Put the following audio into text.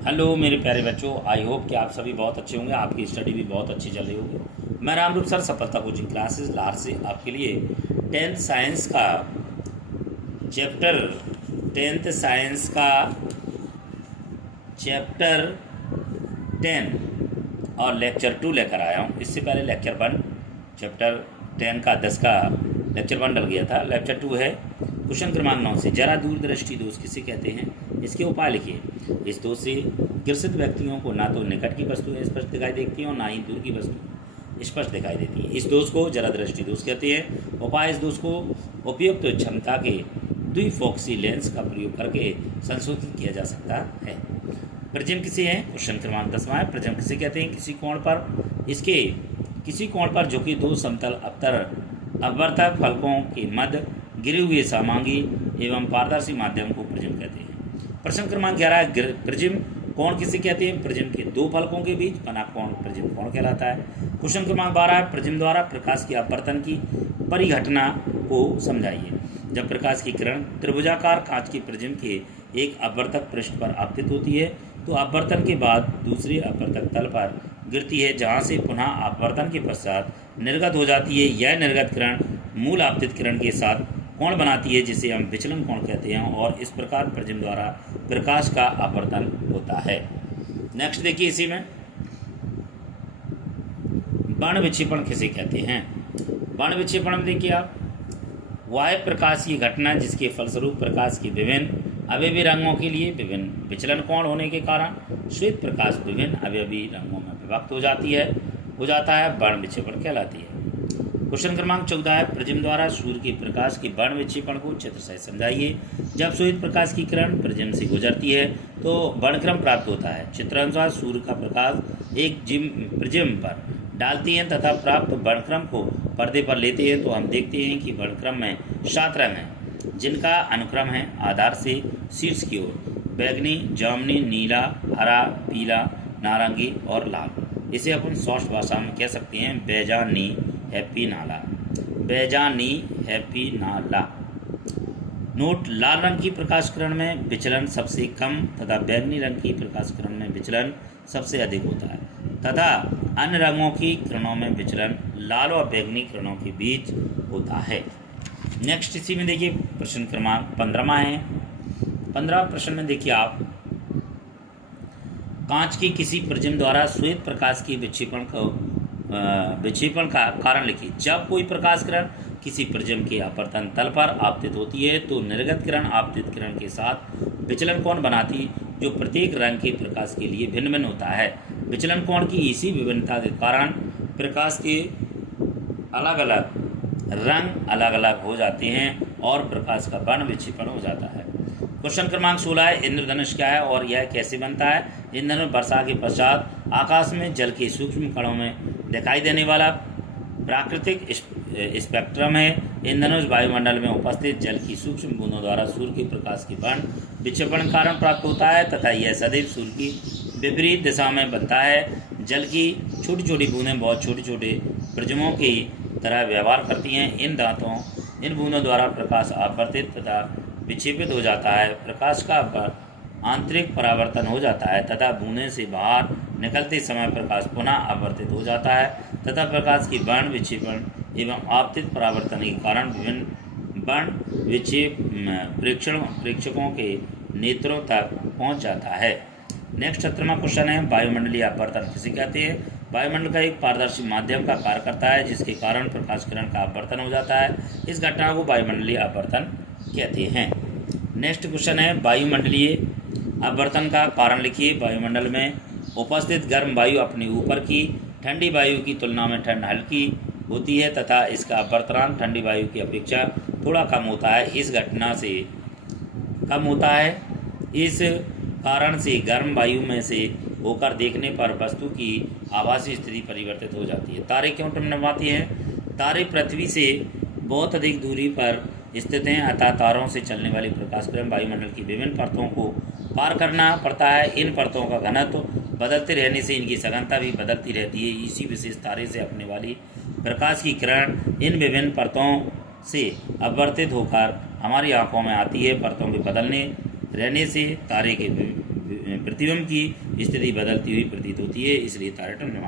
Hello मेरे प्यारे बच्चों, आई होप कि आप सभी बहुत अच्छे होंगे। आपकी स्टडी भी बहुत अच्छी चल रही होगी। मैं रामरूप सर सफलता कोचिंग क्लासेस लार से आपके लिए टेंथ साइंस का चैप्टर टेंथ साइंस का चैप्टर 10 और लेक्चर 2 लेकर आया हूँ। इससे पहले लेक्चर 1 चैप्टर 10 का 10 का लेक्चर 1 डल गया था। लेक्चर 2 है क्वेश्चन क्रमांक 9 से जरा दूरदृष्टि दोष किसे कहते हैं, इसके उपाय लिखिए। इस दोष से ग्रसित व्यक्तियों को ना तो निकट की वस्तुएं स्पष्ट दिखाई देखती हैं और ना ही दूर की वस्तु स्पष्ट दिखाई देती है। इस दोष को जरा दृष्टि दोष कहते हैं। उपाय, इस दोष को उपयुक्त क्षमता के द्विफोक्सी लेंस का प्रयोग करके संशोधित किया जा सकता है। प्रिज्म किसे है, क्वेश्चन क्रमांक 10 है। प्रिज्म किसे कहते हैं, किसी कोण पर झुकी दो समतल अपवर्तक फलकों के मध्य गिरे हुए समांगी एवं पारदर्शी माध्यम को प्रिज्म कहते हैं। प्रश्न क्रमांक 11, प्रिज्म कोण किसे कहते हैं, प्रिज्म के दो फलकों के बीच बना कोण प्रिज्म कोण कहलाता है। क्वेश्चन क्रमांक 12, प्रिज्म द्वारा प्रकाश की अपवर्तन की परिघटना को समझाइए। जब प्रकाश की किरण त्रिभुजाकार कांच की प्रिज्म के एक अपवर्तक पृष्ठ पर आपतित होती है तो अपवर्तन के बाद दूसरे अपवर्तक तल पर गिरती है, जहां से पुनः अपवर्तन के पश्चात निर्गत हो जाती है। यह निर्गत किरण मूल आपतित किरण के साथ कोण बनाती है, जिसे हम विचलन कोण कहते हैं, और इस प्रकार प्रिज्म द्वारा प्रकाश का अपवर्तन होता है। नेक्स्ट देखिए, इसी में वर्ण विक्षेपण किसे कहते हैं। वर्ण विक्षेपण में देखिए आप, वह प्रकाश की घटना जिसके फलस्वरूप प्रकाश के विभिन्न अवयवी रंगों के लिए विभिन्न विचलन कोण होने के कारण श्वेत प्रकाश विभिन्न अवयवी रंगों में विभक्त हो जाता है, वर्ण विक्षेपण कहलाती है। क्वेश्चन क्रमांक 14 है, प्रिज्म द्वारा सूर्य के प्रकाश के वर्ण विक्षेपण को चित्र सहित समझाइए। जब श्वेत प्रकाश की किरण प्रिज्म से गुजरती है तो वर्णक्रम प्राप्त होता है। चित्रानुसार सूर्य का प्रकाश एक प्रिज्म पर डालते हैं तथा प्राप्त वर्णक्रम को पर्दे पर लेते हैं तो हम देखते हैं कि वर्णक्रम में 7 रंग हैं, जिनका अनुक्रम है आधार से शीर्ष की ओर बैगनी, जामुनी, नीला, हरा, पीला, नारंगी और लाल। इसे अपन शॉर्ट भाषा में कह सकते हैं बेजानी हैप्पी नाला। नोट, लाल रंग की प्रकाश किरण में विचलन सबसे कम तथा बैगनी रंग की प्रकाश किरण में विचलन सबसे अधिक होता है तथा अन्य रंगों की किरणों में विचलन लाल और बैगनी किरणों के बीच होता है। नेक्स्ट इसी में देखिए प्रश्न क्रमांक 15 है। 15 प्रश्न में देखिए आप, कांच की किसी प्रिज्म द्वारा श्वेत प्रकाश की विक्षेपण का कारण लिखिए। जब कोई प्रकाश किरण किसी प्रिज्म के अपवर्तन तल पर आपतित होती है तो निर्गत किरण आपतित किरण के साथ विचलन कोण बनाती, जो प्रत्येक रंग के प्रकाश के लिए भिन्न भिन्न होता है। विचलन कोण की इसी विभिन्नता के कारण प्रकाश के अलग अलग रंग अलग अलग हो जाते हैं और प्रकाश का वर्ण विक्षेपण हो जाता है। क्वेश्चन क्रमांक 16 है, इंद्रधनुष क्या है और यह कैसे बनता है। इंद्रधनुष वर्षा के पश्चात आकाश में जल के सूक्ष्म कणों में दिखाई देने वाला प्राकृतिक स्पेक्ट्रम है। इंद्रधनुष वायुमंडल में उपस्थित जल की सूक्ष्म बूंदों द्वारा सूर्य के प्रकाश के वर्ण विक्षेपण के कारण प्राप्त होता है तथा यह सदैव सूर्य की विपरीत दिशा में बनता है। जल की छोटी छोटी बूंदें बहुत छोटे छोटे प्रिज्मों की तरह व्यवहार करती हैं। इन बूंदों द्वारा प्रकाश अपवर्तित तथा विक्षेपित हो जाता है। प्रकाश का आंतरिक परावर्तन हो जाता है तथा बूंदें से बाहर निकलते समय प्रकाश पुनः अपवर्तित हो जाता है तथा प्रकाश की वर्ण विक्षेपण एवं आपतित परावर्तन के कारण विभिन्न वर्ण विक्षेप प्रेक्षकों के नेत्रों तक पहुंच जाता है। नेक्स्ट 17वां क्वेश्चन है, वायुमंडलीय अपवर्तन किसे कहते हैं। वायुमंडल का एक पारदर्शी माध्यम का कार्य करता है जिसके कारण प्रकाश किरण का अपवर्तन हो जाता है। इस घटना को वायुमंडलीय अपवर्तन कहते हैं। नेक्स्ट क्वेश्चन है, वायुमंडलीय अपवर्तन का कारण लिखिए। वायुमंडल में उपस्थित गर्म वायु अपने ऊपर की ठंडी वायु की तुलना में हल्की होती है तथा इसका अपवर्तनांक ठंडी वायु की अपेक्षा थोड़ा कम होता है। इस कारण से गर्म वायु में से होकर देखने पर वस्तु की आभासी स्थिति परिवर्तित हो जाती है। तारे क्यों टिमटिमाती हैं। तारे पृथ्वी से बहुत अधिक दूरी पर स्थित हैं, अतः तारों से चलने वाली प्रकाश किरण वायुमंडल की विभिन्न परतों को पार करना पड़ता है। इन परतों का घनत्व बदलते रहने से इनकी सघनता भी बदलती रहती है। इसी विशेष तारे से अपने वाली प्रकाश की किरण इन विभिन्न परतों से अपवर्तित होकर हमारी आंखों में आती है। परतों के बदलने रहने से तारे के में प्रतिबिंब की स्थिति बदलती हुई प्रतीत होती है, इसलिए तारा टमटमाता